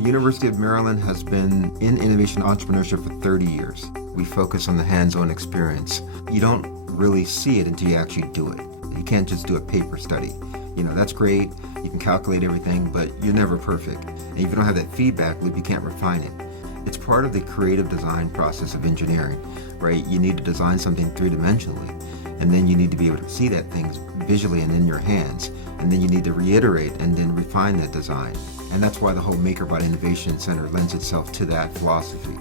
The University of Maryland has been in innovation entrepreneurship for 30 years. We focus on the hands-on experience. You don't really see it until you actually do it. You can't just do a paper study. That's great, you can calculate everything, but you're never perfect. And if you don't have that feedback loop, you can't refine it. It's part of the creative design process of engineering, right? You need to design something three-dimensionally, and then you need to be able to see that thing visually and in your hands, and then you need to reiterate and then refine that design. And that's why the whole MakerBot Innovation Center lends itself to that philosophy.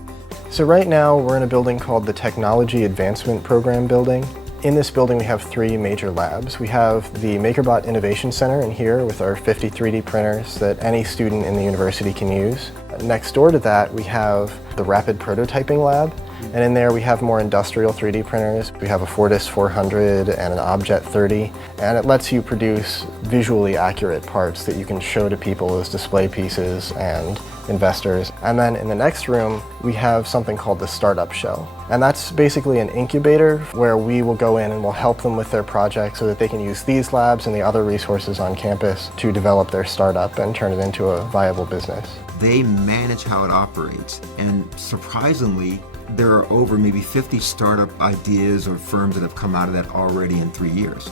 So right now we're in a building called the Technology Advancement Program building. In this building we have three major labs. We have the MakerBot Innovation Center in here with our 50 3D printers that any student in the university can use. Next door to that we have the Rapid Prototyping Lab, and in there we have more industrial 3D printers. We have a Fortis 400 and an Objet 30, and it lets you produce visually accurate parts that you can show to people as display pieces and investors. And then in the next room we have something called the Startup Shell, and that's basically an incubator where we will go in and we'll help them with their project so that they can use these labs and the other resources on campus to develop their startup and turn it into a viable business. They manage how it operates, and surprisingly there are over maybe 50 startup ideas or firms that have come out of that already in 3 years.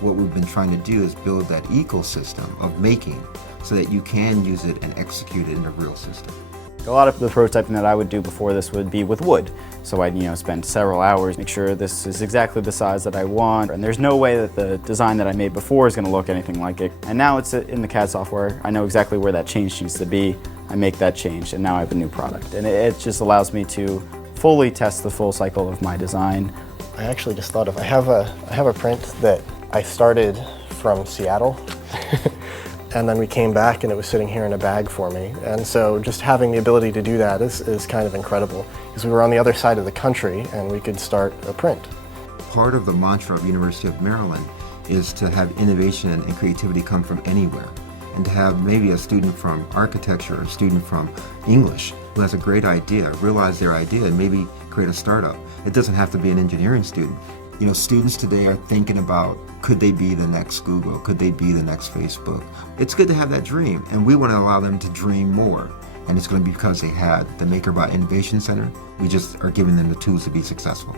What we've been trying to do is build that ecosystem of making so that you can use it and execute it in a real system. A lot of the prototyping that I would do before this would be with wood. So I'd spend several hours, make sure this is exactly the size that I want, and there's no way that the design that I made before is going to look anything like it. And now it's in the CAD software. I know exactly where that change needs to be. I make that change, and now I have a new product. And it just allows me to fully test the full cycle of my design. I actually just thought of, I have a print that I started from Seattle and then we came back and it was sitting here in a bag for me. And so just having the ability to do that is kind of incredible, because we were on the other side of the country and we could start a print. Part of the mantra of University of Maryland is to have innovation and creativity come from anywhere, and to have maybe a student from architecture or a student from English who has a great idea, realize their idea and maybe create a startup. It doesn't have to be an engineering student. Students today are thinking about, could they be the next Google? Could they be the next Facebook? It's good to have that dream, and we want to allow them to dream more. And it's going to be because they had the MakerBot Innovation Center. We just are giving them the tools to be successful.